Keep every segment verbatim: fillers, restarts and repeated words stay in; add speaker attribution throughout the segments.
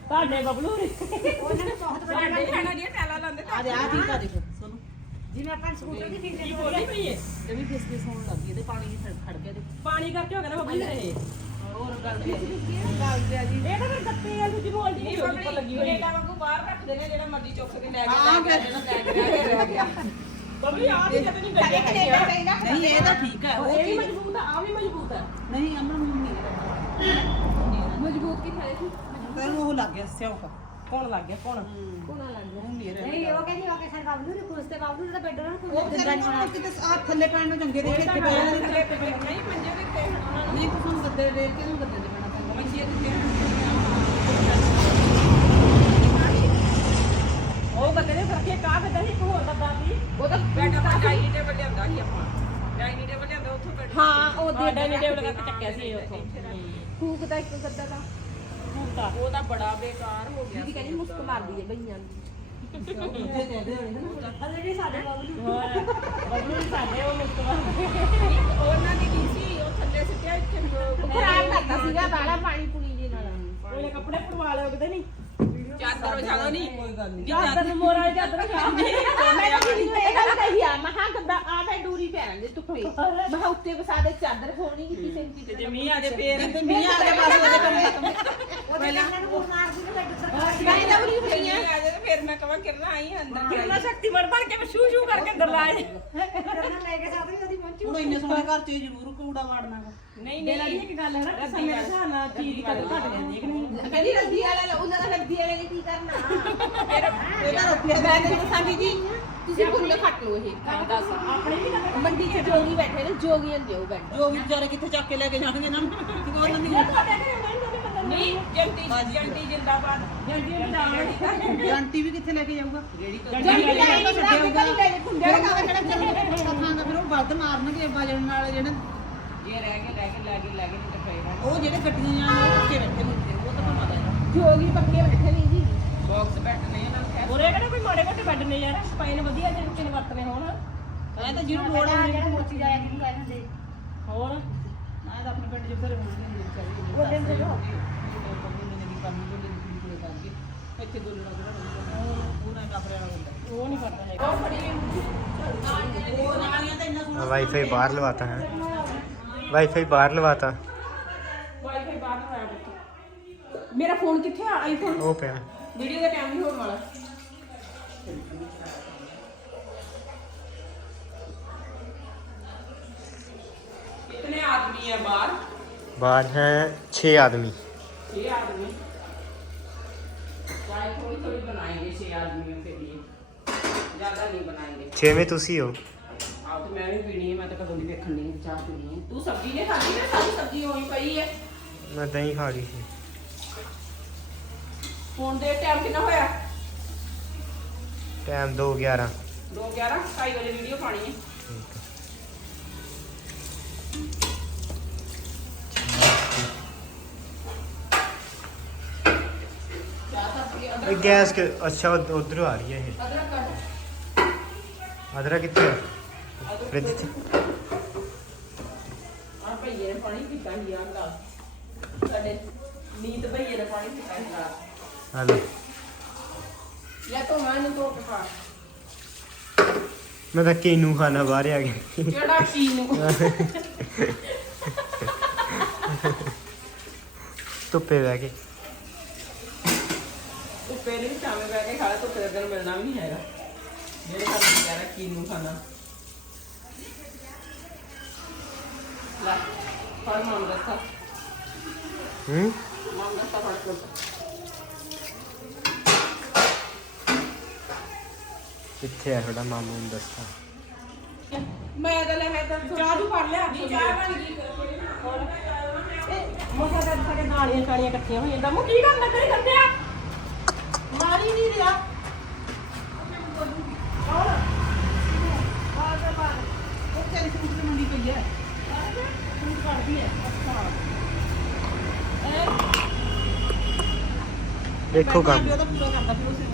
Speaker 1: ਤੁਹਾਡੇ ਬਬਲੂ ਨੇ
Speaker 2: ਉਹਨਾਂ ਨੇ ਬਹੁਤ ਵੱਡਾ
Speaker 3: ਖਾਣਾ ਦੀਆਂ ਟੈਲਾ ਲਾਉਂਦੇ
Speaker 4: ਆ ਦੇ ਆ ਠੀਕ ਆ ਦੇਖੋ ਸੁਣੋ
Speaker 2: ਜਿਵੇਂ ਆਪਾਂ ਸਕੂਟਰ ਦੀ ਫੀਸ
Speaker 1: ਕੀ ਬੋਲਦੀ ਪਈ ਏ
Speaker 4: ਇਹ ਵੀ ਫਿਸ ਫਿਸ ਹੋਣ ਲੱਗੀ ਇਹਦੇ ਪਾਣੀ ਖੜ ਖੜ ਕੇ ਦੇ
Speaker 1: ਪਾਣੀ ਕਰਕੇ ਹੋ ਗਿਆ ਨਾ ਬਬਲੂ ਨੇ
Speaker 4: ਹੋਰ ਗੱਲ ਤੇ
Speaker 1: ਗੱਲ ਤੇ ਆ ਜੀ ਇਹ ਤਾਂ ਫਿਰ ਗੱਤੇ ਆ ਦੂਜੀ ਬੋਲਦੀ ਨਹੀਂ ਉੱਪਰ ਲੱਗੀ ਹੋਈ
Speaker 3: ਕੈਨੇਡਾ ਵਾਂਗੂ ਬਾਹਰ ਰੱਖਦੇ ਨੇ ਜਿਹੜਾ ਮਰਜ਼ੀ ਚੁੱਕ ਕੇ ਲੈ ਕੇ
Speaker 4: ਹਾਂ,
Speaker 3: ਜਾ ਕੇ ਲੈ ਕੇ ਰਹਿ ਗਿਆ ਰਹਿ ਗਿਆ
Speaker 1: ਬਬਲੂ ਆ ਵੀ ਕਦੇ ਨਹੀਂ ਗੱਡੀ
Speaker 2: ਕੈਨੇਡਾ ਚਾਹੀਦਾ
Speaker 4: ਨਹੀਂ ਇਹ ਤਾਂ ਠੀਕ ਹੈ
Speaker 1: ਇਹ ਵੀ ਮਜ਼ਬੂਤ ਆ ਆ ਵੀ ਮਜ਼ਬੂਤ ਆ
Speaker 4: ਨਹੀਂ ਅਮਨ ਨਹੀਂ
Speaker 3: ਮਜ਼ਬੂਤ ਕੀ ਖਾਏ ਸੀ
Speaker 4: ਤੈਨੂੰ ਉਹ ਲੱਗ ਗਿਆ ਸਿਆਉਕਾ
Speaker 1: ਕੌਣ ਲੱਗ ਗਿਆ ਕੌਣ
Speaker 3: ਕੋਣਾ ਲੱਗ ਗਿਆ
Speaker 4: ਨਹੀਂ ਰਹਿ
Speaker 2: ਨਹੀਂ ਉਹ ਕਹਿੰਦੀ ਆ ਕੇ ਸਾਡੇ ਬਾਬੂ ਨੂੰ ਖੁਸ਼ ਤੇ ਬਾਬੂ ਨੂੰ ਤਾਂ ਬੈੱਡ ਨਾਲ
Speaker 4: ਉਹ
Speaker 2: ਖੁਸ਼
Speaker 4: ਵਿਚਾਰੇ ਨੂੰ ਕਿਤੇ ਆ ਥੱਲੇ ਪੈਣ ਨੂੰ ਚੰਗੇ ਦੇ ਇੱਥੇ ਪੈ ਜਾਂਦੇ
Speaker 3: ਨਹੀਂ ਮੰਜੇ ਦੇ ਤੇ ਉਹਨਾਂ ਨੂੰ
Speaker 4: ਨਹੀਂ ਤੂੰ ਸਾਨੂੰ ਗੱਦੇ ਦੇ ਕੇ ਨੂੰ ਗੱਦੇ ਦੇ ਪੈਣਾ ਪੈਂਦਾ
Speaker 3: ਮੰਜੇ ਦੇ
Speaker 1: ਉਹ ਗੱਦੇ ਨੇ ਰੱਖੇ ਕਾ ਗੱਦਾ ਸੀ ਹੋਰ ਗੱਦਾ ਸੀ
Speaker 3: ਉਹ ਤਾਂ ਬੈਠ ਆਪਾਂ ਡਾਈਨਿੰਗ ਟੇਬਲ ਲਿਆਂਦਾ ਸੀ ਆਪਾਂ ਡਾਈਨਿੰਗ ਟੇਬਲ ਲਿਆਂਦਾ ਉੱਥੋਂ ਬੈਠ
Speaker 1: ਹਾਂ ਉਹ ਦੇ ਡਾਈਨਿੰਗ ਟੇਬਲ ਕਰਕੇ ਚੱਕਿਆ ਸੀ ਉੱਥੋਂ
Speaker 3: ਫੂਕ ਦਾ ਇੱਕ ਗੱਦਾ ਦਾ
Speaker 1: ਹੁੰਦਾ
Speaker 3: ਉਹ ਤਾਂ ਬੜਾ ਬੇਕਾਰ ਹੋ ਗਿਆ
Speaker 2: ਦੀਦੀ ਕਹਿੰਦੀ ਮੁਸਕ ਮਾਰਦੀ ਹੈ ਬਈਆਂ ਨੂੰ
Speaker 4: ਉੱਥੇ ਕਹਿੰਦੇ ਹੋਣੇ ਨਾ
Speaker 2: ਅਜੇ ਸਾਡੇ ਬਾਬੂ ਨੂੰ
Speaker 1: ਹੋਰ ਬਬਲੂ ਨੇ ਸਾਡੇ ਉਹ ਮੁਸਤਫਾ
Speaker 3: ਉਹਨਾਂ ਦੀ ਕੀ ਸੀ ਉਹ ਥੱਲੇ ਸਿੱਟਿਆ ਇੱਥੇ
Speaker 2: ਖਰਾਬ ਕਰਦਾ ਸੀਗਾ ਬਾਲਾ ਪਾਣੀ ਪੁਣੀ ਦੇ ਨਾਲ
Speaker 1: ਉਹਨੇ ਕੱਪੜੇ ਪੜਵਾ ਲਏ ਕਿਤੇ ਨਹੀਂ
Speaker 3: ਚਾਦਰ ਵਿਛਾਲੋ ਨਹੀਂ
Speaker 4: ਕੋਈ ਗੱਲ ਨਹੀਂ
Speaker 1: ਚਾਦਰ ਨੂੰ ਮੋਰਾ ਵਾਲੀ ਚਾਦਰ ਖਾ
Speaker 2: ਮੈਂ ਤਾਂ ਦੀਦੀ ਨੂੰ ਇਹ ਗੱਲ ਕਹੀ ਆ ਮਹਾ ਗੱਦਾ ਆ ਮੈਂ ਡੂਰੀ ਪੈਣ ਦੇ ਧੁੱਪੇ ਮਹਾ ਉੱਤੇ ਵਸਾ ਦੇ ਚਾਦਰ ਹੋਣੀ ਕਿਸੇ ਨੂੰ
Speaker 1: ਤੇ ਜੇ ਮੀਂਹ ਆ ਜੇ ਫੇਰ
Speaker 4: ਕਹਿੰਦੇ ਮੀਂਹ ਆ ਗਿਆ ਬਸ ਉਹਦੇ ਕੰਮ
Speaker 2: ਉਹਦੇ ਕੰਨਾਂ ਨੂੰ ਮਾਰਦੀ ਨੇ ਬੈੱਡ ਸਰਕਾਰ
Speaker 3: ਮੈਂ ਤਾਂ ਬੁਰੀ ਪਈਆਂ ਆ ਜਾਏ ਤੇ ਫਿਰ ਮੈਂ ਕਹਾਂ ਕਿਰਨਾ ਆਈ ਅੰਦਰ
Speaker 1: ਕਿੰਨਾ ਸ਼ਕਤੀਮਾਨ ਬਣ ਕੇ ਮੈਂ ਸ਼ੂ ਸ਼ੂ ਕਰਕੇ ਅੰਦਰ ਲਾਏ
Speaker 2: ਕਰਨਾ ਲੈ ਕੇ ਸਾਥ ਉਹਦੀ ਪਹੁੰਚੀ
Speaker 4: ਹੁਣ ਇੰਨੇ ਸੋਹਣੇ ਘਰ ਚ ਜ਼ਰੂਰ ਕੂੜਾ ਵਾੜਨਾ
Speaker 1: ਨਹੀਂ ਨਹੀਂ ਇੱਕ ਗੱਲ ਹੈ ਨਾ ਸਮੇਂ ਦੇ ਹਿਸਾਬ ਨਾਲ ਚੀਜ਼ ਦੀ ਕਦਰ ਘਟ ਜਾਂਦੀ ਹੈ ਕਿ ਨਹੀਂ
Speaker 2: ਕਹਿੰਦੀ ਰੱਦੀ ਵਾਲਾ ਉਹਨਾਂ ਦਾ ਰੱਦੀ ਵਾਲੇ ਨੇ ਕੀ ਕਰਨਾ
Speaker 4: ਇਹਦਾ ਰੋਟੀ
Speaker 2: ਮੈਂ ਤੈਨੂੰ ਦੱਸਾਂ ਦੀਦੀ ਤੁਸੀਂ ਕੁੱਲੇ ਖੱਟ ਲਓ ਇਹ
Speaker 1: ਕੰਮ ਦੱਸ ਆਪਣੇ ਵੀ ਕਦਰ
Speaker 2: ਮੰਡੀ 'ਚ ਜੋਗੀ ਬੈਠੇ ਨੇ ਜੋਗੀਆਂ ਦੇ ਉਹ ਬੈਠ
Speaker 4: ਜੋ ਵੀ ਵਿਚਾਰੇ ਕਿੱਥੇ ਚੱਕ ਕੇ ਲੈ ਕੇ ਜਾਣਗੇ ਇਹਨਾਂ ਨੂੰ ਕਿ ਕੋਈ ਨਹੀਂ
Speaker 1: ਤੁਹਾਡੇ ਘਰੇ ਮੈਨੂੰ ਨਹੀਂ ਪਤਾ
Speaker 3: ਨਹੀਂ ਜੰਟੀ ਜੰਟੀ ਜਿੰਦਾਬਾਦ
Speaker 1: ਜਲਦੀ ਬਚਾਉਣ
Speaker 4: ਆਂਟੀ ਵੀ ਕਿੱਥੇ ਲੈ ਕੇ ਜਾਊਗਾ ਰੇੜੀ ਤੋਂ
Speaker 2: ਜੰਡੀ ਲੈ ਕੇ ਛੱਡਿਆ ਲੈ ਕੇ ਕੁੰਡੇ ਲਗਾ ਕੇ
Speaker 4: ਖਾਂਗਾ ਫਿਰ ਉਹ ਬਲਦ ਮਾਰਨਗੇ ਵਜਣ ਨਾਲ ਜਿਹੜੇ
Speaker 3: ਜੇ ਰਹਿ ਗਏ ਲੈ ਕੇ ਲੈ ਗਏ ਲੈ ਗਏ ਨਹੀਂ ਤਾਂ ਪਏਗਾ
Speaker 4: ਉਹ ਜਿਹੜੇ ਗੱਡੀਆਂ ਜਾਂ ਉਹ ਪੱਕੇ ਬੈਠੇ ਹੁੰਦੇ ਉਹ ਤਾਂ ਪਤਾ ਹੈ
Speaker 2: ਜੋਗੀ ਪੱਕੇ ਬੈਠੇ ਨੇ ਜੀ
Speaker 3: ਬਾਕਸ ਬੈਠ ਨੇ ਇਹਨਾਂ ਨੂੰ ਖੈਰ
Speaker 1: ਉਹਰੇ ਕਿਹੜਾ ਕੋਈ ਮਾੜੇ ਮੋਟੇ ਬੈੱਡ ਨੇ ਯਾਰ ਸਪਾਈਨ ਵਧੀਆ ਜਿਹੇ ਕਿਨ ਵਰਤਨੇ ਹੋਣ
Speaker 4: ਐ ਤਾਂ ਜਿਹਨੂੰ ਲੋੜ ਆ
Speaker 2: ਜਿਹੜਾ ਮੋਚੀ ਜਾਇਆ ਜਿਹਨੂੰ ਕਹਿੰਦੇ ਹੁੰਦੇ
Speaker 1: ਹੋਰ
Speaker 4: ਮੈਂ ਤਾਂ ਆਪਣੇ ਪਿੰਡ ਚ ਫਿਰ ਹੁੰਦੇ ਨੇ ਵਿਚਾਰੇ
Speaker 2: ਉਹ ਦਿਨ ਦੇ ਲੋ
Speaker 4: ਇੱਥੇ ਬੋਲਣਾ ਜਿਹੜਾ ਪੂਰਾ ਕਾਪਰੇ ਵਾਲਾ ਹੁੰਦਾ
Speaker 1: ਉਹ ਨਹੀਂ ਪਤਾ ਹੈਗਾ
Speaker 4: ਉਹ ਨਾਲੀਆਂ ਤਾਂ ਇੰਨਾ ਸੋਹਣਾ
Speaker 5: वाईफाई बाहर लवाता है वाईफाई बाहर लवाता
Speaker 3: ਵਾਈਫਾਈ ਬਾਹਰ ਨੂੰ ਆਇਆ ਬੱਚੇ ਮੇਰਾ ਫੋਨ ਕਿੱਥੇ ਆ ਆਈਫੋਨ
Speaker 5: वो पे
Speaker 3: ਵੀਡੀਓ ਦਾ ਟਾਈਮ ਨਹੀਂ ਹੋਣ ਵਾਲਾ कितने आदमी है बाहर
Speaker 5: बाहर हैं छह आदमी
Speaker 3: छह आदमी चाय थोड़ी थोड़ी बनाएंगे छह आदमियों के लिए ज्यादा नहीं बनाएंगे
Speaker 5: छह में तुसी हो
Speaker 3: ਆਹ ਤੇ ਮੈਂ ਵੀ ਪੀਣੀ ਹੈ ਮੈਂ ਤਾਂ ਕਦੋਂ ਦੀ ਵੇਖਣ ਨਹੀਂ ਚਾਹ ਪੀਣੀ ਹੈ ਤੂੰ ਸਬਜ਼ੀ ਨੇ ਖਾਧੀ ਨਾ ਸਾਰੀ ਸਬਜ਼ੀ ਹੋਈ ਪਈ ਹੈ
Speaker 5: मैं दही खा रही थी
Speaker 3: ਹੁਣ ਦੇ ਟਾਈਮ ਕਿੰਨਾ ਹੋਇਆ
Speaker 5: टाइम दो ग्यारह
Speaker 3: ਦੋ ਗਿਆਰਾਂ ਢਾਈ ਵਜੇ ਵੀਡੀਓ ਪਾਣੀ ਹੈ ਚਾਹ ਸਬਜ਼ੀ
Speaker 5: ये गैस के अच्छा उध- उधर आ रही है ये
Speaker 3: ਅਦਰਕ ਕੱਢ
Speaker 5: अदरक कितने फ्रिज च
Speaker 3: ਆ ਭਈਏ ਨੇ ਪਾਣੀ ਪੀਤਾ ਹੀ ਆ ਦਾ ਸਾਡੇ ਨੀਂਦ ਭਈਏ ਨੇ ਪਾਣੀ ਪੀਤਾ ਹੀ ਆ
Speaker 5: हेलो
Speaker 3: ਲੈ ਤੋਂ ਮੈਂ ਨੂੰ ਤੋਂ ਖਾ
Speaker 5: मैं तो किनू खाना बाहर आ गया
Speaker 3: ਕਿਹੜਾ ਕੀ ਨੂੰ
Speaker 5: धुप्पे बह के
Speaker 3: ਧੁੱਪੇ ਨਹੀਂ ਚਾਵੇਂ ਬੈ ਕੇ ਖਾਣਾ ਧੁੱਪੇ ਦਾ ਦਿਨ ਮਿਲਣਾ ਵੀ ਨਹੀਂ ਹੈਗਾ ਜਿਹੜੇ ਘਰ ਨੂੰ ਕਹਿ ਰਿਹਾ ਕੀ ਨੂੰ ਖਾਣਾ ਲੈ ਫੜ ਮਾਮ ਦੱਸਾ
Speaker 5: हम्म
Speaker 3: ਮਾਮ ਦੱਸਾ ਫੜ ਕੇ
Speaker 5: कितने है थोड़ा मामू ने दस्ता
Speaker 3: ਮੈਂ ਤਾਂ ਲੈ ਮੈਂ ਤਾਂ ਚਾਹ ਤੂੰ ਕਰ ਲਿਆ ਚਾਹ ਬਣ ਗਈ
Speaker 1: ਮੋਸਾ ਦਾ ਸਾਡੇ ਨਾਲੀਆਂ ਕਾਲੀਆਂ ਇਕੱਠੀਆਂ ਹੋਈਆਂ ਦਮੂ ਕੀ ਕਰਨਾ ਕਰੀ ਕਰਦੇ ਆ ਮਾਰੀ ਨਹੀਂ ਰਿਹਾ
Speaker 4: ਉਹ ਤੇਰੀ ਸਕੂਟਰ ਮੰਡੀ ਪਈ ਹੈ
Speaker 1: ਫੂਡ ਕਰਦੀ ਹੈ
Speaker 5: देखो काम
Speaker 4: ਉਹਦਾ ਪੂਰਾ ਕਰਦਾ ਫਿਰ ਉਸੇ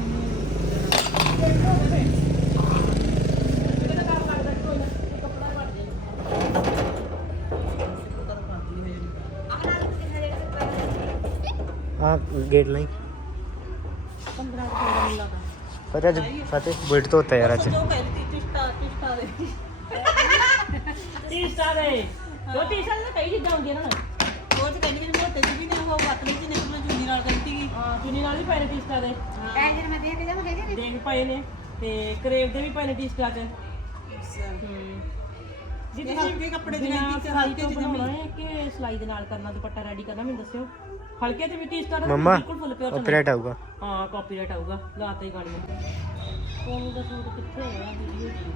Speaker 5: हाँ गेट लाई
Speaker 1: ਪੰਦਰਾਂ ਕੁ ਸੌ ਦਾ ਮਿਲਦਾ ਤਾ।
Speaker 5: ਪਰ ਅੱਜ ਫਤਿਹ ਬੁਲਟ ਤੋਂ ਉੱਤੇ ਯਾਰ ਅੱਜ
Speaker 4: ਜੋ ਕਹਿੰਦੀ ਟਿਸਟਾ ਟਿਸਟਾ ਦੇ
Speaker 1: ਟੀ-ਸ਼ਰਟਾਂ ਦੇ ਉਹ ਟੀ-ਸ਼ਰਟ ਨਾਲ ਕਈ ਚੀਜ਼ਾਂ ਹੁੰਦੀਆਂ ਨਾ
Speaker 4: ਉਹ ਚ ਕਹਿੰਦੀ ਕਿ ਮੋਟੇ ਚ ਵੀ ਨਹੀਂ ਉਹ ਪਤਲੇ ਚ ਨਹੀਂ ਮੈਂ ਚੁੰਨੀ ਨਾਲ ਕਹਿੰਦੀ ਗਈ
Speaker 1: ਹਾਂ ਚੁੰਨੀ ਨਾਲ ਵੀ ਪਏ ਨੇ ਟੀ-ਸ਼ਰਟਾਂ ਦੇ
Speaker 2: ਪੈਸੇ ਮੈਂ ਦੇ ਕੇ ਜਾਵਾਂ ਹੈਗੇ ਨੇ
Speaker 1: ਦੇਖ ਪਏ ਨੇ ਤੇ ਕਰੇਵ ਦੇ ਵੀ ਪਏ ਨੇ ਟੀ-ਸ਼ਰਟਾਂ ਚ ਜੀ
Speaker 4: ਇਹ ਹਲਕੇ ਕੱਪੜੇ ਦੀ
Speaker 1: ਬਿਨਾਂ
Speaker 4: ਲੈਂਦੀ ਤੇ
Speaker 1: ਸਿਲਾਈ
Speaker 4: ਹਲਕੇ
Speaker 1: ਤੋਂ
Speaker 4: ਚ
Speaker 1: ਬਣਾਉਣਾ ਹੈ ਕਿ ਸਿਲਾਈ ਦੇ ਨਾਲ ਕਰਨਾ ਦੁਪੱਟਾ ਰੈਡੀ ਕਰਨਾ ਮੈਨੂੰ ਦੱਸਿਓ ਹਲਕੇ ਤੇ ਵੀ ਟੀ-ਸ਼ਰਟ
Speaker 5: ਮੰਮਾ
Speaker 1: ਬਿਲਕੁਲ ਫੁੱਲ ਪਿਓਰ
Speaker 5: ਆਪਰੇਟ ਆਊਗਾ
Speaker 1: ਹਾਂ ਕਾਪੀਰਾਈਟ ਆਊਗਾ ਲਾਤਾ ਹੀ ਗਾਣੀਆਂ ਕੋਲ ਦਾ ਸੂਟ ਕਿੱਥੇ ਹੈ ਵੀਡੀਓ ਜੀ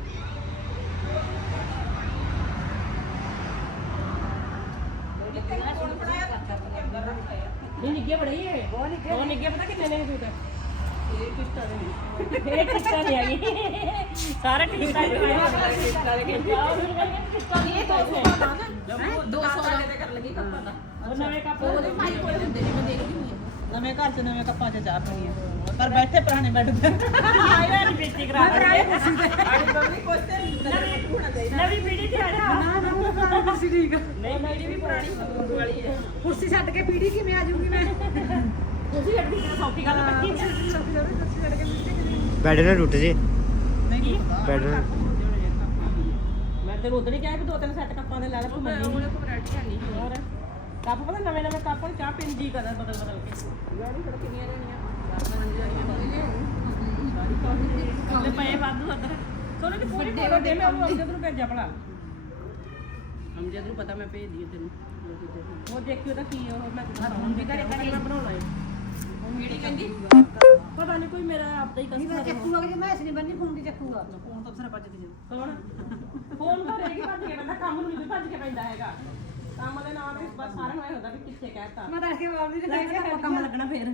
Speaker 1: ਨਹੀਂ ਨਿੱਗਿਆ ਬੜਾ ਹੀ ਹੈ ਬਹੁਤ ਨਿੱਗਿਆ ਬਹੁਤ ਨਿੱਗਿਆ ਪਤਾ ਕਿੰਨੇ ਨੇ ਇਹ ਸੂਟ ਇਹ ਕਿਸ਼ਤਾਂ ਦੇ ਨਹੀਂ ਇਹ ਕਿਸ਼ਤਾਂ ਨਹੀਂ ਆਈ ਸਾਰੇ ਕਿਸ਼ਤਾਂ ਹੀ ਕਿਸ਼ਤਾਂ ਦੇ ਕਿਸ਼ਤਾਂ ਨਹੀਂ ਇਹ
Speaker 2: ਦੋ ਸੌ ਦਾ
Speaker 1: ਉਹ ਨਵੇਂ ਕੱਪ
Speaker 2: ਉਹਦੇ ਭਾਈ ਕੋਲ ਹੁੰਦੇ ਨੇ ਮੈਂ ਦੇਖਦੀ ਹੁੰਦੀ
Speaker 4: ਨਵੇਂ ਘਰ ਚ ਨਵੇਂ ਕੱਪਾਂ ਚ ਚਾਹ ਪਣੀ ਪਰ ਬੈਠੇ ਪੁਰਾਣੇ ਬੈੱਡ ਤੇ
Speaker 1: ਆਇਆ ਨਹੀਂ ਬੇਇੱਜ਼ਤੀ ਕਰਾ ਰਹੇ
Speaker 4: ਆੜੀ ਬੰਦੀ ਕੋਸਤੇ
Speaker 1: ਨਵੀਂ ਪੀੜ੍ਹੀ ਤੇ ਆ ਜਾ
Speaker 2: ਨਾ ਨਾ ਕੁਰਸੀ ਠੀਕ ਆ
Speaker 1: ਨਹੀਂ ਮੇਰੀ ਵੀ ਪੁਰਾਣੀ ਸੂਟ ਵਾਲੀ ਹੈ
Speaker 2: ਕੁਰਸੀ ਛੱਡ ਕੇ ਪੀੜੀ ਕਿਵੇਂ ਆ ਜਾਊਗੀ ਮੈਂ
Speaker 1: ਤੁਸੀਂ ਅੱਡੀ ਤੇ ਸੌਖੀ ਗੱਲ ਪੱਕੀ
Speaker 2: ਕੁਰਸੀ ਛੱਡ ਕੇ ਪੀੜੀ
Speaker 5: ਬੈਡ ਨਾ ਟੁੱਟ ਜੇ
Speaker 4: ਨਹੀਂ
Speaker 5: ਬੈਡ ਨਾ
Speaker 1: ਮੈਂ ਤੈਨੂੰ ਉਦੋਂ ਹੀ ਕਿਹਾ ਕਿ ਦੋ ਤਿੰਨ ਸੈੱਟ ਕੱਪਾਂ ਦੇ ਲੈ ਲੈ ਘੁੰਮਣ ਦੀ ਉਹਨੇ ਕੋਈ ਵੈਰਾਈਟੀ ਨਹੀਂ ਹੋਰ ਕੱਪ ਪਤਾ ਨਵੇਂ ਨਵੇਂ ਕੱਪ ਹੁਣ ਚਾਹ ਪੀਣ ਜੀ ਕਰਦਾ ਬਦਲ ਬਦਲ ਕੇ ਯਾਰੀ ਫੜ ਕਿੰਨੀਆਂ ਲੈਣੀਆਂ ਤੇ ਪਏ ਵਾਧੂ ਅੰਦਰ ਸੋਨੇ ਦੀ ਪੂਰੀ ਫੋਟੋ ਦੇ ਮੈਂ ਉਹਨੂੰ ਅਮਜਦ ਨੂੰ ਭੇਜਿਆ ਭਲਾ ਅਮਜਦ ਨੂੰ ਪਤਾ ਮੈਂ ਭੇਜ ਦਈ ਤੈਨੂੰ ਉਹ ਦੇਖਿਓ ਤਾਂ ਕੀ ਉਹ ਮੈਂ ਹੁਣ ਵੀ ਘਰੇ ਘਰੇ ਮੈਂ ਬਣਾਉਣਾ ਹੈ ਉਹ ਕਿਹੜੀ ਕਹਿੰਦੀ ਪਤਾ ਨਹੀਂ ਕੋਈ ਮੇਰਾ ਆਪਦਾ ਹੀ ਕਸਟਮਰ
Speaker 2: ਚੱਕੂਗਾ ਕਿ ਮੈਂ ਇਸ ਨਹੀਂ ਬੰਨੀ ਫੋਨ ਦੀ ਚੱਕੂਗਾ
Speaker 4: ਫੋਨ ਤੋਂ ਸਾਰੇ ਭੱਜਦੇ ਜੇ
Speaker 1: ਕੌਣ ਫੋਨ ਤਾਂ ਰੇਗੀ ਭੱਜ ਕੇ ਪੈਂਦਾ ਕੰਮ ਨੂੰ ਨਹੀਂ ਭੱਜ ਕੇ ਪੈਂਦਾ ਹੈਗਾ ਕੰਮ ਦੇ ਨਾਂ ਤੇ ਬਸ ਸਾਰਿਆਂ ਨੂੰ ਇਹ ਹੁੰਦਾ ਵੀ ਕਿੱਥੇ ਕਹਿਤਾ
Speaker 2: ਮੈਂ ਦੱਸ ਕੇ ਬਾਬੂ ਜੀ
Speaker 1: ਲੈ ਕੇ ਆਪਾਂ ਕੰਮ ਲੱਗਣਾ ਫੇਰ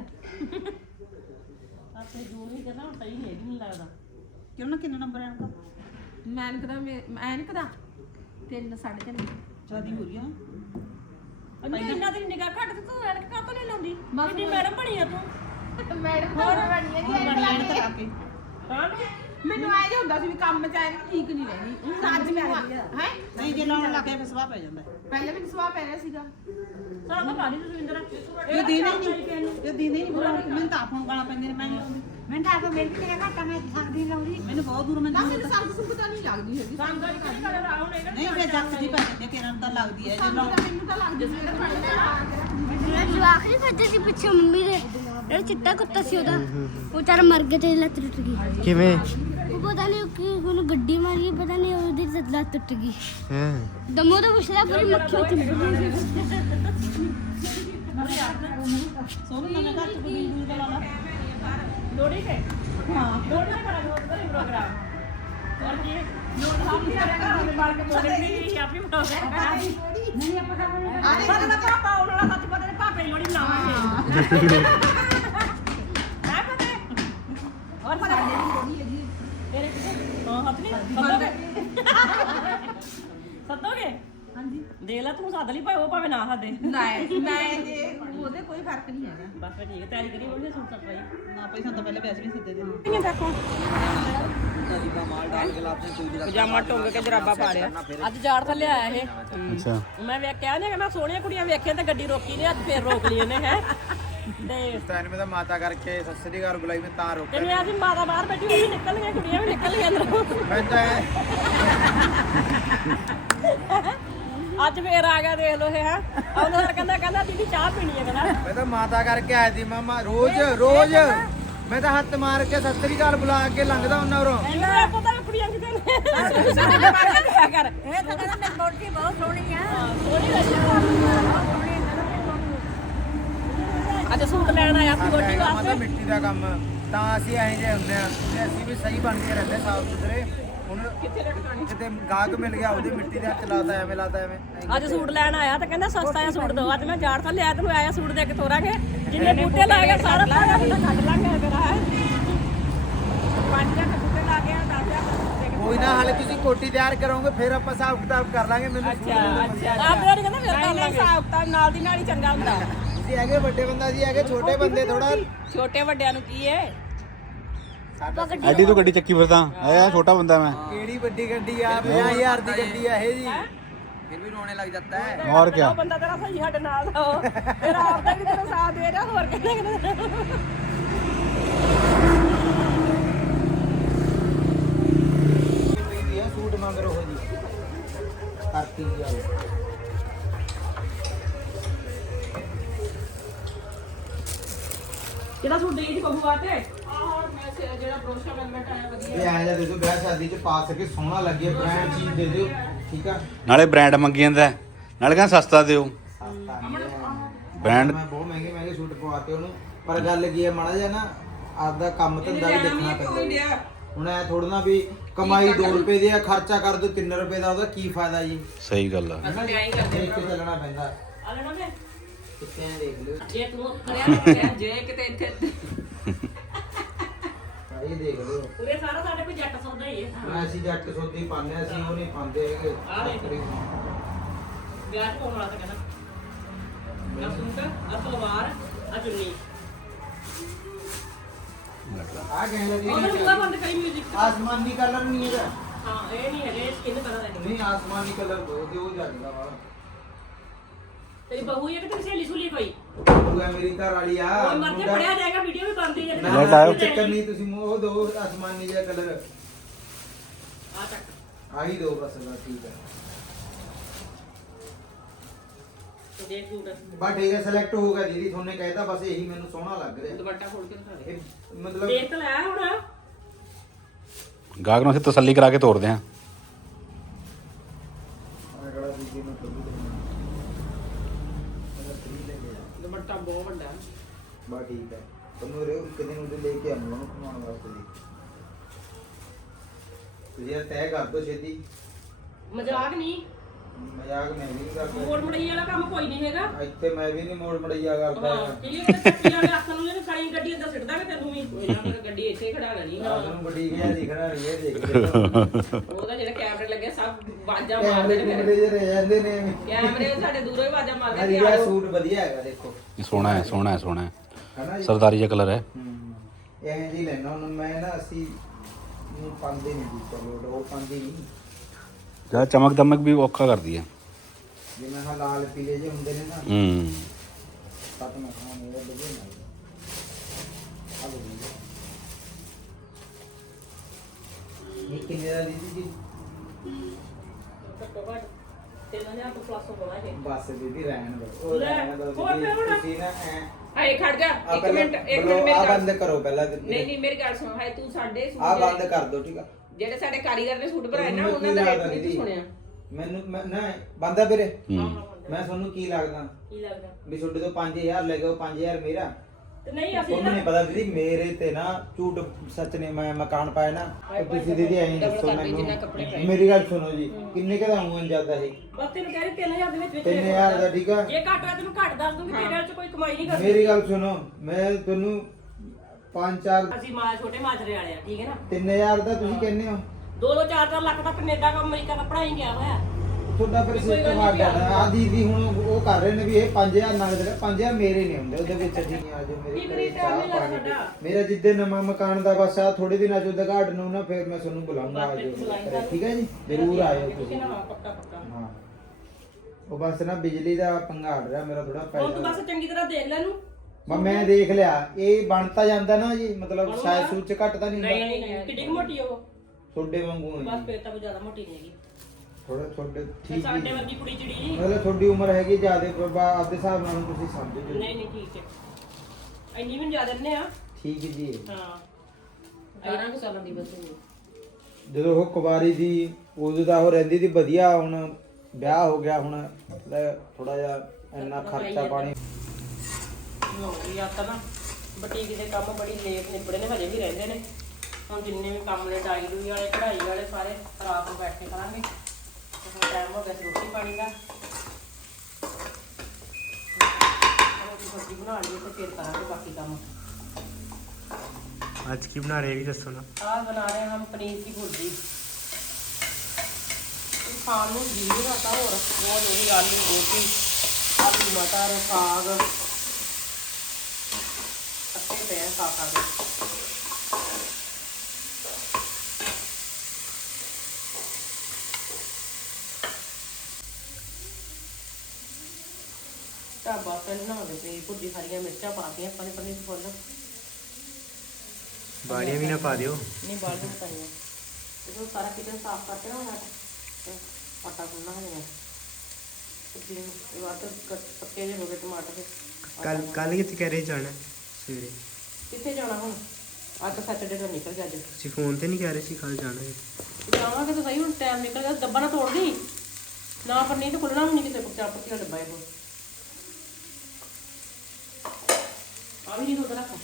Speaker 1: ਆਪਣੇ ਜੂਨ ਵੀ ਕਹਿੰਦਾ ਹੁਣ ਸਹੀ ਨਹੀਂ ਹੈਗੀ ਮੈਨੂੰ ਲੱਗਦਾ
Speaker 4: ਕਿਉਂ ਨਾ ਕਿੰਨਾ ਨੰਬਰ ਹੈ ਉਹਦਾ
Speaker 2: ਮੈਨਕ ਦਾ ਮੈਨਕ ਦਾ ਤਿੰਨ ਸਾਢੇ ਤਿੰਨ
Speaker 4: ਸ਼ਾਦੀ ਹੋ ਰਹੀ ਆ
Speaker 1: ਅੰਨੀ ਇੰਨਾ ਦੀ ਨਿਗਾਹ ਘੱਟ ਤੇ ਤੂੰ ਐਨਕ ਕਾਹਤੋਂ ਨਹੀਂ ਲਾਉਂਦੀ ਕਿੰਨੀ ਮੈਡਮ ਬਣੀ ਆ ਤੂੰ
Speaker 2: ਮੈਡਮ ਹੋਰ ਬਣੀ ਹੈ ਜੀ
Speaker 4: ਕਰਾ ਕੇ
Speaker 1: ਹਾਂ
Speaker 2: ਮੈਨੂੰ ਆਏ ਜੇ ਹੁੰਦਾ ਸੀ ਵੀ ਕੰਮ ਚ ਆਏ ਠੀਕ ਨਹੀਂ ਰਹਿੰਦੀ ਹੁਣ ਅੱਜ ਮੈਂ ਹੈ
Speaker 4: ਨਹੀਂ ਜੇ ਲਾਉਣ ਲੱਗੇ ਫਿਰ ਸਵਾਹ ਪੈ ਜਾਂਦਾ
Speaker 2: ਪਹਿਲੇ ਮੈਨੂੰ ਸਵਾਹ ਪੈ ਰਿਹਾ ਸੀਗਾ
Speaker 1: ਸਾਰਾ ਤਾਂ ਪਾਣੀ ਸੁਵਿੰਦਰ
Speaker 4: ਇਹ ਦੀਨੇ ਨਹੀਂ ਇਹ ਦੀਨੇ ਨਹੀਂ ਬੁਲਾ ਮੈਨੂੰ ਤਾਂ ਫੋਨ ਗਾਣਾ ਪੈਂਦੇ ਨੇ ਮੈਂ ਨਹੀਂ ਲਾਉਂਦੀ
Speaker 2: ਮੈਂ ਤਾਂ ਆਪ ਮੇਰੇ ਤੇ ਘਾਟਾ ਮੈਂ ਸਕਦੀ ਲਾਉਂਦੀ
Speaker 4: ਮੈਨੂੰ ਬਹੁਤ ਦੂਰ ਮੈਨੂੰ
Speaker 2: ਮੈਨੂੰ ਸੰਗ ਸੁੰਗ ਤਾਂ ਨਹੀਂ ਲੱਗਦੀ ਹੈਗੀ
Speaker 1: ਕੰਮ ਕਰ ਕੇ ਕਰ ਰਾਉਣ ਹੈਗਾ
Speaker 4: ਨਹੀਂ ਫਿਰ ਜੱਕ ਦੀ ਪੈ ਜਾਂਦੀ ਕਿਰਨ ਤਾਂ ਲੱਗਦੀ ਹੈ ਜੇ
Speaker 2: ਸਾਨੂੰ ਤਾਂ ਮੈਨੂੰ ਤਾਂ ਲੱਗਦੀ ਸੀ
Speaker 6: ਮੇਰਾ ਜਵਾਕ ਨਹੀਂ ਫੱਟੇ ਸੀ ਪਿੱਛੇ ਮੰਮੀ ਦੇ ਜਿਹੜਾ ਚਿੱਟਾ ਕੁੱਤਾ ਸੀ ਉਹਦਾ ਉਹ ਚਾਰ ਮਰ ਗਿਆ ਤੇ ਲੱਤ ਟੁੱਟ ਗਈ
Speaker 5: ਕਿਵੇਂ
Speaker 6: ਉਹ ਪਤਾ ਨਹੀਂ ਕਿ ਉਹਨੂੰ ਗੱਡੀ ਮਾਰੀ ਪਤਾ ਨਹੀਂ ਉਹਦੀ ਲੱਤ ਟੁੱਟ ਗਈ
Speaker 5: ਹਾਂ
Speaker 6: ਦਮੋ ਤਾਂ ਪੁੱਛਦਾ ਪੂਰੀ ਮੱਖੀ ਉੱਚ
Speaker 4: ਸੋਨੂੰ ਨਵੇਂ ਘਰ ਚ ਕੋਈ ਦੂਰ ਦਾ ਲਾਣਾ
Speaker 1: ਲੋੜੀ ਕੇ ਹਾਂ ਲੋੜੀ ਦਾ ਕਰਾਂਗੇ ਉਹ ਤਾਂ ਪ੍ਰੋਗਰਾਮ ਔਰ ਕੀ ਲੋੜ ਸਾਫ ਹੀ ਕਰਾਂਗੇ ਉਹਦੇ ਬਾਲ ਕੇ ਮੋੜੇ ਨਹੀਂ ਆਪੀ ਬਣਾਉਂਦੇ
Speaker 2: ਨਹੀਂ ਆਪਾਂ ਕਰਾਂਗੇ
Speaker 1: ਸਾਡੇ ਦਾ ਪਾਪਾ ਆਉਣ ਵਾਲਾ ਸੱਚ ਪਤਾ ਨਹੀਂ ਪਾਪੇ ਲੋੜੀ ਬਣਾਵਾਂਗੇ ਹੈ ਪਤਾ ਔਰ ਸਾਡੇ ਦੀ ਲੋੜੀ ਹੈ ਜੀ ਤੇਰੇ ਕਿੱਥੇ ਹਾਂ ਹੱਥ ਨਹੀਂ ਸੱਦੋਗੇ ਸੱਦੋਗੇ ਹਾਂਜੀ ਦੇ ਲੈ ਤੂੰ ਸੱਦ ਲਈ ਭਾਵੇਂ ਉਹ ਭਾਵੇਂ ਨਾ ਸੱਦੇ
Speaker 2: ਨਹੀਂ ਮੈਂ ਜੇ ਉਹਦੇ ਕੋਈ ਫਰਕ ਨਹੀਂ ਹੈਗਾ
Speaker 1: ਬਸ ਫਿਰ ਠੀਕ ਹੈ ਤਿਆਰੀ ਕਰੀ ਉਹਨੇ ਸੂਟ ਸੱਟ ਪਾਈ
Speaker 4: ਨਾ ਪੈਸਾ ਤਾਂ ਪਹਿਲੇ ਵੈਸੇ ਵੀ ਸਿੱਧੇ ਦੇ
Speaker 1: ਕਿੰਨੇ ਦੇਖੋ ਪਜਾਮਾ ਟੋਂਗ ਕੇ ਜਰਾਬਾ ਪਾ ਰਿਆ ਅੱਜ ਜਾੜ ਥੱਲੇ ਆਇਆ ਇਹ
Speaker 5: ਅੱਛਾ
Speaker 1: ਮੈਂ ਵੇਖਿਆ ਨੇ ਕਿ ਮੈਂ ਸੋਹਣੀਆਂ ਕੁੜੀਆਂ ਵੇਖੀਆਂ ਤੇ ਗੱਡੀ ਰੋਕੀ ਨੇ ਅੱਜ ਫੇਰ ਰੋਕ ਲਈ ਉਹਨੇ ਹੈ ਤੇ
Speaker 7: ਤੈਨੂੰ ਮੈਂ ਤਾਂ ਮਾਤਾ ਕਰਕੇ ਸੱਸਰੀ ਘਰ ਬੁਲਾਈ ਮੈਂ ਤਾਂ ਰੋਕ
Speaker 1: ਤੈਨੂੰ ਅਸੀਂ ਮਾਤਾ ਬਾਹਰ ਬੈਠੀ ਉਹ ਵੀ ਨਿਕਲ ਗਈਆਂ ਕੁੜੀਆਂ ਵੀ ਨਿਕਲ ਗਈਆਂ ਅੰਦਰੋਂ
Speaker 7: ਮੈਂ ਤਾਂ
Speaker 1: ਅੱਜ ਫੇਰ ਆ ਗਿਆ ਦੇਖ ਲੋ ਇਹ ਹੈ ਆਉਂਦਾ ਸਰ ਕਹਿੰਦਾ ਕਹਿੰਦਾ ਦੀਦੀ ਚਾਹ ਪੀਣੀ ਹੈ ਕਹਿੰਦਾ
Speaker 7: ਮੈਂ ਤਾਂ ਮਾਤਾ ਕਰਕੇ ਆਇਆ ਸੀ ਮਾਮਾ ਰੋਜ਼ ਰੋਜ਼ ਮੈਂ ਤਾਂ ਹੱਥ ਮਾਰ ਕੇ ਸੱਸਰੀ ਘਰ ਬੁਲਾ ਕੇ ਲੰਘਦਾ ਹੁੰਦਾ ਉਰੋਂ
Speaker 1: ਇਹਨਾਂ ਪਤਾ ਵੀ ਕੁੜੀਆਂ ਕਿਤੇ ਨੇ ਸਾਡੇ ਬਾਹਰ ਲਿਆ ਕਰ
Speaker 2: ਇਹ ਤਾਂ ਕਹਿੰਦਾ ਮੇਰੀ ਬੋਟੀ ਬਹੁਤ ਸੋਹਣੀ ਆ
Speaker 1: ਅੱਜ ਸੂਟ ਲੈਣ ਆਇਆ ਸੀ ਗੋਡੀ
Speaker 7: ਹੈਗਾ ਮਾਤਾ
Speaker 1: ਵਾਸਤੇ
Speaker 7: ਮਿੱਟੀ ਦਾ ਕੰਮ ਤਾਂ ਅਸੀਂ ਐਂ ਜੇ ਹੁੰਦੇ ਆ ਤੇ ਅਸੀਂ ਵੀ ਸਹੀ ਬਣ ਕੇ ਰਹਿੰਦੇ ਸਾਫ ਸੁਥਰੇ ਹੁਣ ਕਿਤੇ ਗਾਹਕ ਮਿਲ ਗਿਆ ਉਹਦੇ ਮਿੱਟੀ ਦੇ ਹੱਥ ਲਾਤਾ ਐਵੇਂ ਲਾਤਾ ਐਵੇਂ
Speaker 1: ਅੱਜ ਸੂਟ ਲੈਣ ਆਇਆ ਤਾਂ ਕਹਿੰਦਾ ਸਸਤਾ ਜਿਹਾ ਸੂਟ ਦਿਓ ਅੱਜ ਮੈਂ ਜਾੜ ਥੱਲੇ ਆਇਆ ਤੈਨੂੰ ਆਇਆ ਸੂਟ ਦੇ ਕੇ ਤੋਰਾਂਗੇ ਜਿੰਨੇ ਬੂਟੇ ਲਾ ਕੇ ਸਾਰਾ ਪਾਣਾ ਬੂਟਾ ਕੱਢ ਲਾਂਗੇ ਮੇਰਾ ਹੈ ਪੰਜ ਲੱਖ ਬੂਟੇ ਲਾ ਕੇ ਦਸ ਲੱਖ
Speaker 7: ਕੋਈ ਨਾ ਹਾਲੇ ਤੁਸੀਂ ਕੋਟੀ ਤਿਆਰ ਕਰੋਗੇ ਫਿਰ ਆਪਾਂ ਹਿਸਾਬ ਕਿਤਾਬ ਕਰ ਲਾਂਗੇ ਮੈਨੂੰ
Speaker 1: ਅੱਛਾ ਅੱਛਾ ਆਪ ਮੇਰੀ ਕਹਿੰਦਾ ਮੇਰੇ ਨਾਲ ਹਿਸਾਬ ਤਾਂ ਨਾਲ ਦੀ ਨਾਲ ਹੀ ਚੰਗਾ ਹੁੰਦਾ
Speaker 7: ਤੁਸੀਂ ਹੈਗੇ ਵੱਡੇ ਬੰਦਾ ਜੀ ਹੈਗੇ ਛੋਟੇ ਬੰਦੇ ਥੋੜਾ
Speaker 1: ਛੋਟੇ ਵੱਡਿਆਂ ਨੂੰ ਕੀ ਏ
Speaker 8: ਐਡੀ ਤੂੰ ਗੱਡੀ ਚੱਕੀ ਫਿਰਦਾ ਐ ਛੋਟਾ ਬੰਦਾ ਮੈਂ
Speaker 7: ਕਿਹੜੀ ਵੱਡੀ ਗੱਡੀ ਆ ਪੰਜਾਹ ਹਜ਼ਾਰ ਦੀ ਗੱਡੀ ਆ ਇਹ ਜੀ ਫਿਰ ਵੀ ਰੋਣੇ ਲੱਗ ਜਾਂਦਾ ਹੈ
Speaker 8: ਹੋਰ ਕੀ
Speaker 1: ਉਹ ਬੰਦਾ ਤੇਰਾ ਸਹੀ ਸਾਡੇ ਨਾਲ ਦਾ ਉਹ ਤੇਰਾ ਆਪਦਾ ਵੀ ਤੇਰਾ ਸਾਥ ਦੇ ਰਿਹਾ ਹੋਰ ਕਿਹਨੇ ਕਿਹਨੇ ਕਿਹੜਾ ਸੂਟ ਦੇਈ ਸੀ ਬੱਬੂ ਵਾਸਤੇ?
Speaker 2: ਆਹ ਮੈਂ ਸੇ- ਜਿਹੜਾ ਬਰੋਸ਼ਾ ਵੈਲਵਟ ਆਇਆ ਵਧੀਆ
Speaker 7: ਇਹ ਐਂ ਜਾਂ ਦੇ ਦਿਓ ਵਿਆਹ ਸ਼ਾਦੀ 'ਚ ਪਾ ਸਕੇ ਸੋਹਣਾ ਲੱਗੇ ਬ੍ਰਾਂਡ ਚੀਜ਼ ਦੇ ਦਿਓ ਠੀਕ ਆ।
Speaker 8: ਨਾਲੇ ਬ੍ਰਾਂਡ ਮੰਗੀ ਜਾਂਦਾ ਹੈ, ਨਾਲੇ ਕਹਿੰਦਾ ਸਸਤਾ ਦਿਓ।
Speaker 7: ਬ੍ਰਾਂਡ
Speaker 8: Brand-
Speaker 7: ਮੈਂ ਬਹੁਤ ਮਹਿੰਗੇ ਮਹਿੰਗੇ ਸੂਟ ਪਵਾਤੇ ਉਹਨੂੰ, ਪਰ ਗੱਲ ਕੀ ਹੈ ਮਾੜਾ ਜਿਹਾ ਨਾ ਆਪਦਾ ਕੰਮ ਧੰਦਾ ਵੀ ਦੇਖਣਾ ਪੈਂਦਾ। ਹੁਣ ਐ ਥੋੜਾ ਨਾ ਵੀ ਕਮਾਈ ਦੋ ਰੁਪਏ ਦੀ ਆ, ਖਰਚਾ ਕਰ ਦੋ ਤਿੰਨ ਰੁਪਏ ਦਾ, ਉਹਦਾ ਕੀ ਫਾਇਦਾ ਜੀ?
Speaker 8: ਸਹੀ ਗੱਲ ਆ।
Speaker 2: ਅਸੀਂ ਐਂ ਹੀ ਕਰਦੇ
Speaker 7: ਦੇਖ ਕੇ ਚੱਲਣਾ ਪੈਂਦਾ।
Speaker 1: ਆ ਲੈਣਾ ਮੈਂ
Speaker 7: ਕਿੱਥੇ ਆ ਦੇਖ ਲਿਓ,
Speaker 2: ਜੇ ਤੂੰ ਕਰਿਆ ਨਾ ਕਰਿਆ, ਜੇ ਕਿਤੇ ਇੱਥੇ
Speaker 7: ਇਹ ਦੇਖ ਲਿਓ।
Speaker 1: ਉਰੇ ਸਾਰਾ ਸਾਡੇ ਕੋਲ ਜੱਟ ਸੌਦਾ ਹੀ ਹੈ।
Speaker 7: ਅਸੀਂ ਜੱਟ ਸੋਦੀ ਪਾਉਂਦੇ ਹਾਂ, ਅਸੀਂ ਉਹ ਨਹੀਂ ਪਾਉਂਦੇ ਹੈਗੇ।
Speaker 1: ਆਹ ਦੇਖ। ਵਿਆਹ 'ਚ ਪਾਉਣ ਵਾਲਾ ਤਾਂ ਕਹਿੰਦਾ ਆ ਸੂਟ ਆ ਸਲਵਾਰ ਆ ਚੁੰਨੀ।
Speaker 7: ਆ ਕਹਿੰਦੇ
Speaker 1: ਉਹ ਤਾਂ ਪੂਰਾ ਬੰਦ ਕਰੀ ਮਿਊਜ਼ਿਕ।
Speaker 7: ਆਸਮਾਨੀ ਕਲਰ ਨਹੀਂ ਹੈਗਾ।
Speaker 1: ਹਾਂ ਇਹ ਨਹੀਂ ਹੈਗੇ ਸਕਿਨ ਕਲਰ ਹੈ।
Speaker 7: ਨਹੀਂ ਆਸਮਾਨੀ ਕਲਰ ਦੋ ਦਿਓ ਜਾਂਦਾ ਵਾ।
Speaker 1: ਤੇਰੀ ਬਹੂ ਹੈ ਕਿ ਤੇਰੀ ਸਹੇਲੀ ਸੁਲੀ ਕੋਈ?
Speaker 7: ਉਹ ਹੈ ਮੇਰੀ ਘਰ ਵਾਲੀ ਆ।
Speaker 1: ਕੋਈ ਮਰਜ਼ੀ ਪੜਿਆ ਜਾਏਗਾ, ਵੀਡੀਓ ਵੀ ਬਣਦੀ ਹੈ।
Speaker 7: ਨਾ ਨਾ ਚੱਕਰ ਨਹੀਂ, ਤੁਸੀਂ ਉਹ ਦੋ ਆਸਮਾਨੀ ਜਿਹਾ ਕਲਰ
Speaker 1: ਆ ਚੱਕ
Speaker 7: ਆ ਹੀ ਦੋ ਬਸ ਬਸ ਠੀਕ ਹੈ।
Speaker 1: ਤੇ ਦੇਖ ਸੂਟ
Speaker 7: ਬਸ ਠੀਕ ਹੈ, ਸਿਲੈਕਟ ਹੋ ਗਿਆ ਦੀਦੀ, ਤੁਹਾਨੂੰ ਕਹਿਤਾ ਬਸ ਇਹੀ ਮੈਨੂੰ ਸੋਹਣਾ ਲੱਗ ਰਿਹਾ।
Speaker 2: ਦੁਪੱਟਾ ਖੋਲ ਕੇ ਦਿਖਾ ਦੇ।
Speaker 7: ਇਹ ਮਤਲਬ
Speaker 1: ਦੇਖ ਤਾਂ ਲੈ ਹੁਣ।
Speaker 8: ਗਾਹਕ ਨੂੰ ਅਸੀਂ ਤਸੱਲੀ ਕਰਾ ਕੇ ਤੋਰਦੇ ਹਾਂ।
Speaker 7: ਅਗਲਾ ਦੀਦੀ ਨੂੰ ਖੋਲੀ
Speaker 2: ਦੁਪੱਟਾ ਬਹੁਤ ਵੱਡਾ ਹੈ।
Speaker 7: ਬਸ ਠੀਕ ਹੈ, ਤੁਹਾਨੂੰ ਰੇ ਇੱਕ ਦਿਨ ਉਹਦੇ ਲੈ ਕੇ ਆਉਂਗਾ ਉਹਨੂੰ ਘੁਮਾਉਣ ਵਾਸਤੇ ਜੀ। ਤੁਸੀਂ ਇਹ ਤੈਅ ਕਰ ਦੋ ਛੇਤੀ।
Speaker 1: ਮਜ਼ਾਕ ਨਹੀਂ,
Speaker 7: ਮਜ਼ਾਕ ਮੈਂ ਵੀ ਨਹੀਂ ਕਰਦਾ
Speaker 1: ਮੋੜ ਮੜਈ ਵਾਲਾ ਕੰਮ ਕੋਈ ਨਹੀਂ ਹੈਗਾ।
Speaker 7: ਇੱਥੇ ਮੈਂ ਵੀ ਨਹੀਂ ਮੋੜ ਮੜਈਆ ਕਰਦਾ
Speaker 1: ਹਾਂ ਠੀਕ ਹੈ, ਚੱਕੀ ਵਾਲੇ ਹੱਥ ਨੂੰ ਇਹਨੂੰ ਸਾਰੀ ਗੱਡੀ ਅੰਦਰ ਸਿੱਟ ਦਾਂਗੇ ਤੈਨੂੰ ਵੀ।
Speaker 2: ਕੋਈ ਨਾ ਫਿਰ ਗੱਡੀ ਇੱਥੇ ਹੀ ਖੜਾ ਲੈਣੀ।
Speaker 7: ਰਾਤ ਨੂੰ ਵੱਡੀ ਗਿਆ ਦਿਖਣਾ ਨਹੀਂ ਇਹ ਦੇਖ ਲਿਓ।
Speaker 2: ਉਹਦਾ ਜਿਹੜੇ ਕੈਮਰੇ ਲੱਗੇ ਸਭ ਵਾਜਾਂ ਮਾਰਦੇ
Speaker 7: ਕੈਮਰੇ
Speaker 2: ਨੇ
Speaker 7: ਕੁਮਰੇ ਜਿਹੇ ਰਹਿ ਜਾਂਦੇ ਨੇ।
Speaker 2: ਕੈਮਰੇ ਸਾਡੇ ਦੂਰੋਂ ਹੀ ਵਾਜਾਂ ਮਾਰਦੇ
Speaker 7: ਅਰੇ
Speaker 2: ਨੇ।
Speaker 7: ਇਹ ਸੂਟ ਵਧੀਆ ਹੈਗਾ ਦੇਖੋ,
Speaker 8: ਇਹ ਸੋਹਣਾ ਹੈ, ਸੋਹਣਾ ਹੈ, ਸੋਹਣਾ ਹੈ।
Speaker 7: ਹਨਾ ਜੀ?
Speaker 8: ਸਰਦਾਰੀ ਜਿਹਾ ਕਲਰ ਹੈ।
Speaker 7: ਹੂੰ ਇਹ ਜੀ ਲੈਣਾ ਹੁਣ ਮੈਂ ਨਾ ਅਸੀਂ ਨੂੰ ਪਾਉਂਦੇ ਨਹੀਂ ਜੀ, ਚਲੋ ਉਹ ਪਾਉਂਦੇ ਨਹੀਂ
Speaker 8: ਜਿਆਦਾ ਚਮਕ ਦਮਕ ਵੀ ਔਖਾ ਕਰਦੀ ਹੈ।
Speaker 7: ਜਿਵੇਂ ਹਾਂ ਲਾਲ ਪੀਲੇ ਜਿਹੇ ਹੁੰਦੇ ਨੇ ਨਾ
Speaker 8: ਹੂੰ
Speaker 7: ਸੱਤ ਮੈਂ ਖਾਣ ਇਹ ਵਧੀਆ ਨਾ ਆ ਲੋ ਇਹ ਕਿੰਨੇ ਦਾ ਦੀਦੀ ਜੀ?
Speaker 1: ਘੱਟੋ ਘੱਟ ਤਿੰਨ ਹਜ਼ਾਰ ਤੋਂ ਪਲੱਸ ਹੋਣਾ ਇਹ।
Speaker 7: ਬਸ ਦੀਦੀ ਰਹਿਣ ਦੋ, ਉਹ
Speaker 1: ਲੈ,
Speaker 7: ਰਹਿਣ ਦੋ
Speaker 1: ਹੋਰ
Speaker 7: ਦੀਦੀ,
Speaker 1: ਫਿਰ ਹੁਣ?
Speaker 7: ਤੁਸੀਂ ਨਾ ਐ
Speaker 2: ਹਾਏ ਖੜ ਜਾ
Speaker 7: ਆ
Speaker 2: ਇੱਕ
Speaker 7: ਪਹਿਲਾਂ
Speaker 2: ਮਿੰਟ ਇੱਕ
Speaker 7: ਬਲੋ-
Speaker 2: ਮਿੰਟ ਮੇਰੀ
Speaker 7: ਆ
Speaker 2: ਗੱਲ
Speaker 7: ਬੰਦ ਕਰੋ ਪਹਿਲਾਂ ਤੇ
Speaker 2: ਨਹੀਂ ਨਹੀਂ ਮੇਰੀ ਗੱਲ ਸੁਣ ਹਾਏ ਤੂੰ ਸਾਡੇ ਸੂਟ
Speaker 7: ਆ ਬੰਦ
Speaker 2: ਜਿਹੜੇ-
Speaker 7: ਕਰ ਦੋ ਠੀਕ ਆ।
Speaker 2: ਜਿਹੜੇ ਸਾਡੇ ਕਾਰੀਗਰ ਨੇ ਸੂਟ ਬਣਾਏ ਨਾ
Speaker 7: ਮੈਨੂੰ
Speaker 2: ਉਹਨਾਂ
Speaker 7: ਕੀ
Speaker 2: ਦਾ ਰੇਟ
Speaker 7: ਲੱਗਦਾ
Speaker 2: ਨਹੀਂ ਤੂੰ
Speaker 7: ਦੀਦੀ?
Speaker 2: ਸੁਣਿਆ।
Speaker 7: ਮੈਨੂੰ ਮੈਂ- ਨਾ ਬੰਦਾ ਵੀਰੇ
Speaker 8: ਹੂੰ
Speaker 7: ਮੈਂ ਤੁਹਾਨੂੰ ਕੀ ਲੱਗਦਾ
Speaker 1: ਕੀ ਲੱਗਦਾ?
Speaker 7: ਵੀ ਤੁਹਾਡੇ ਤੋਂ ਪੰਜ ਹਜ਼ਾਰ ਲੈ ਗਏ, ਪੰਜ ਹਜ਼ਾਰ ਮੇਰਾ।
Speaker 1: ਤੇ ਨਹੀਂ ਅਸੀਂ
Speaker 7: ਤੁਹਾਨੂੰ ਨਹੀਂ ਪਤਾ ਦੀਦੀ ਮੇਰੇ ਤੇ ਨਾ ਝੂਠ ਸੱਚ ਨੇ ਮੈਂ ਮਕਾਨ ਪਾਇਆ ਨਾ ਤੇ ਤੁਸੀਂ ਦੀਦੀ ਐਂ
Speaker 2: ਡਬਲ
Speaker 7: ਦੱਸੋ
Speaker 2: ਕਰ ਦੇ ਜਿੰਨਾ ਕੱਪੜੇ
Speaker 7: ਮੈਨੂੰ
Speaker 2: ਪਏ।
Speaker 7: ਮੇਰੀ ਗੱਲ ਸੁਣੋ ਜੀ, ਕਿੰਨੇ ਕਦਾ ਆਉਣ ਜਾਂਦਾ ਇਹ
Speaker 1: ਬਸ ਤੈਨੂੰ ਕਹਿ ਰਹੀ ਤਿੰਨ ਹਜ਼ਾਰ ਦੇ ਵਿੱਚ ਵਿੱਚ
Speaker 7: ਤਿੰਨ ਹਜ਼ਾਰ ਦਾ ਠੀਕ ਆ।
Speaker 1: ਜੇ ਘੱਟ ਹੋਇਆ ਤੈਨੂੰ ਘੱਟ ਦੱਸ ਦੂੰਗੀ, ਤੇਰੇ ਨਾਲ ਚ ਕੋਈ ਕਮਾਈ ਨਹੀਂ ਕਰਦੀ।
Speaker 7: ਮੇਰੀ ਗੱਲ ਸੁਣੋ, ਮੈਂ ਤੁਹਾਨੂੰ ਪੰਜ ਚਾਰ
Speaker 1: ਅਸੀਂ ਮਾਂ ਛੋਟੇ ਮਾਜਰੇ ਵਾਲੇ ਆ, ਠੀਕ ਹੈ ਨਾ।
Speaker 7: ਤਿੰਨ ਹਜ਼ਾਰ ਦਾ ਤੁਸੀਂ ਕਹਿੰਦੇ ਹੋ,
Speaker 1: ਦੋ ਦੋ ਚਾਰ ਚਾਰ ਲੱਖ ਦਾ ਕੈਨੇਡਾ ਦਾ ਅਮਰੀਕਾ ਦਾ ਪੜਾਈ ਗਿਆ ਹੋਇਆ।
Speaker 7: ਤੁਹਾਡਾ ਫਿਰ ਸਿਸਟਮ ਆ ਗਿਆ ਆ ਦੀਦੀ ਹੁਣ ਉਹ ਕਰ ਰਹੇ ਨੇ ਵੀ ਇਹ ਪੰਜ ਹਜ਼ਾਰ ਨਾਲ ਦੇ ਪੰਜ ਹਜ਼ਾਰ ਮੇਰੇ ਨਹੀਂ ਹੁੰਦੇ ਉਹਦੇ ਵਿੱਚ ਜੀ ਆ ਜੋ ਮੇਰੇ
Speaker 1: ਕੀ
Speaker 7: ਘਰੇ
Speaker 1: ਕਰੀ
Speaker 7: ਚਾਹ
Speaker 1: ਟਾਈਮ ਨਹੀਂ
Speaker 7: ਪਾਣੀ
Speaker 1: ਲੱਗਦਾ।
Speaker 7: ਮੇਰਾ ਜਿੱਦੇ ਨਵਾਂ ਮਕਾਨ ਦਾ ਬਸ ਆ ਥੋੜੇ ਦਿਨਾਂ ਚ ਉਦਘਾਟਨ ਨੂੰ ਨਾ ਫਿਰ ਮੈਂ ਤੁਹਾਨੂੰ ਬੁਲਾਉਂਗਾ ਆ ਜਾਓ, ਠੀਕ ਹੈ ਜੀ ਜ਼ਰੂਰ ਆਇਓ
Speaker 1: ਤੁਸੀਂ
Speaker 7: ਤੁਸੀਂ।
Speaker 1: ਨਾ ਹਾਂ ਪੱਕਾ ਪੱਕਾ।
Speaker 7: ਹਾਂ ਉਹ ਬਸ ਨਾ ਬਿਜਲੀ ਦਾ ਪੰਗਾ ਹਟ ਰਿਹਾ ਮੇਰਾ ਥੋੜਾ
Speaker 1: ਹੁਣ ਤੂੰ
Speaker 7: ਪੈਸਾ
Speaker 1: ਬਸ ਚੰਗੀ ਤਰ੍ਹਾਂ ਦੇਖ ਲੈ ਇਹਨੂੰ।
Speaker 7: ਮੈਂ ਮੈਂ ਦੇਖ ਲਿਆ ਇਹ ਬਣਤਾ ਜਾਂਦਾ ਨਾ ਜੀ, ਮਤਲਬ ਸ਼ਾਇਦ ਸੂਚ ਘੱਟ ਤਾਂ ਨਹੀਂ
Speaker 1: ਨਹੀਂ
Speaker 7: ਹੁੰਦਾ
Speaker 1: ਨਹੀਂ ਨਹੀਂ ਕਿੱਡੀ ਕੁ ਮੋਟੀ ਉਹ,
Speaker 7: ਤੁਹਾਡੇ ਵਾਂਗੂ ਹੈ
Speaker 1: ਬਸ
Speaker 7: ਜੀ,
Speaker 1: ਫੇਰ ਤਾਂ ਕੋਈ ਜ਼ਿਆਦਾ ਮੋਟੀ ਨਹੀਂ ਹੈਗੀ।
Speaker 7: ਥੋੜਾ ਤੁਹਾਡੇ
Speaker 1: ਤੇ
Speaker 7: ਠੀਕ
Speaker 1: ਸਾਡੇ
Speaker 7: ਜੀ,
Speaker 1: ਵਰਗੀ ਕੁੜੀ ਚਿੜੀ ਨਹੀਂ।
Speaker 7: ਮਤਲਬ ਤੁਹਾਡੀ ਉਮਰ ਹੈਗੀ ਜ਼ਿਆਦੇ ਬਾਬਾ ਆਪਦੇ ਹਿਸਾਬ ਨਾਲ ਤੁਸੀਂ ਸਮਝ ਜੋ
Speaker 1: ਨਹੀਂ ਨਹੀਂ ਠੀਕ ਹੈ, ਇੰਨੀ ਵੀ ਜ਼ਿਆਦਾ ਨਹੀਂ ਆ।
Speaker 7: ਠੀਕ ਜੀ।
Speaker 1: ਹਾਂ
Speaker 2: ਗਿਆਰਾਂ ਕੁ ਸਾਲਾਂ ਦੀ ਬਸ ਹੋਈ।
Speaker 7: ਜਦੋਂ ਉਹ ਕੁਵਾਰੀ ਦੀ ਉਦੋਂ ਦਾ ਉਹ ਰਹਿੰਦੀ ਸੀ ਵਧੀਆ, ਹੁਣ ਵਿਆਹ ਹੋ ਗਿਆ, ਹੁਣ ਥੋੜਾ ਜਿਹਾ ਇੰਨਾ ਖਰਚਾ ਪਾਣੀ
Speaker 1: ਹੋ ਗਈ ਆ ਤਾਂ ਨਾ ਬਟੀਕ ਦੇ ਕੰਮ ਬੜੀ ਲੇਟ ਨਿਬੜੇ ਨੇ, ਹਜੇ ਵੀ ਰਹਿੰਦੇ ਨੇ। ਹੁਣ ਜਿੰਨੇ ਵੀ ਕੰਮ ਨੇ ਡਾਈ ਡੂਈ ਵਾਲੇ ਕਢਾਈ ਵਾਲੇ ਸਾਰੇ ਰਾਤ ਨੂੰ ਬੈਠ ਕੇ ਕਰਾਂਗੇ। ਤੇ ਹੁਣ ਟਾਈਮ ਹੋ ਗਿਆ ਸੀ ਰੋਟੀ ਪਾਣੀ ਦਾ, ਰੋਟੀ ਸਬਜ਼ੀ ਬਣਾ ਲਈਏ ਤੇ ਫਿਰ ਕਰਾਂਗੇ ਬਾਕੀ ਕੰਮ।
Speaker 5: आज की बना रहे भी दसो ना।
Speaker 1: आज बना रहे हैं हम पनीर की भुर्जी। शाम में जी नहीं आता और वो यही आलू गोभी आलू मटर साग पत्ते पे हैं खा खा के। ढाबा पहले ना पनीर भुर्जी सारिया मिर्चा पातियां अपने पनीर फुल
Speaker 5: बाड़ियाँ भी ना पा दियो।
Speaker 1: नहीं बाल नहीं पाइए इसको सारा किचन साफ करते ना मैं आटा गुनना है तो पक्के जो हो गए टमाटर के
Speaker 5: कल कल कितने कह रहे जाना सवेरे?
Speaker 3: ਕਿੱਥੇ ਜਾਣਾ ਹੁਣ ਅੱਜ ਤਾਂ ਸੈਟਰਡੇ ਨੂੰ ਨਿਕਲ ਗਿਆ ਅੱਜ
Speaker 5: ਤੁਸੀਂ ਫੋਨ ਤੇ ਨਹੀਂ ਕਹਿ ਰਹੇ ਸੀ ਕੱਲ ਜਾਣਾ ਹੈ
Speaker 3: ਜਾਵਾਂਗੇ ਤਾਂ ਸਹੀ ਹੁਣ ਟਾਈਮ ਨਿਕਲ ਗਿਆ ਡੱਬਾ ਨਾ ਤੋੜਦੀ ਨਾ ਪਰ ਨਹੀਂ ਤਾਂ ਖੁੱਲਣਾ ਵੀ ਨਹੀਂ ਕਿਸੇ ਚਾਹ ਪੱਤੀ ਦਾ ਡੱਬਾ ਇਹ ਆ ਵੀ ਨਹੀਂ ਦੁੱਧ ਰੱਖ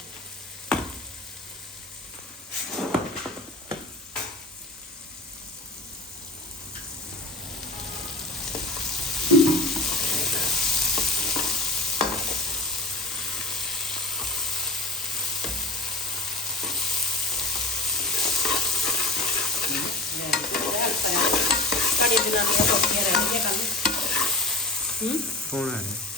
Speaker 3: ਸਾਡੀ ਜਨਾਨੀਆਂ ਸੌਖੀਆਂ ਰਹਿਣਗੀਆਂ ਕੱਲ
Speaker 5: ਫੋਨ ਆ ਰਿਹਾ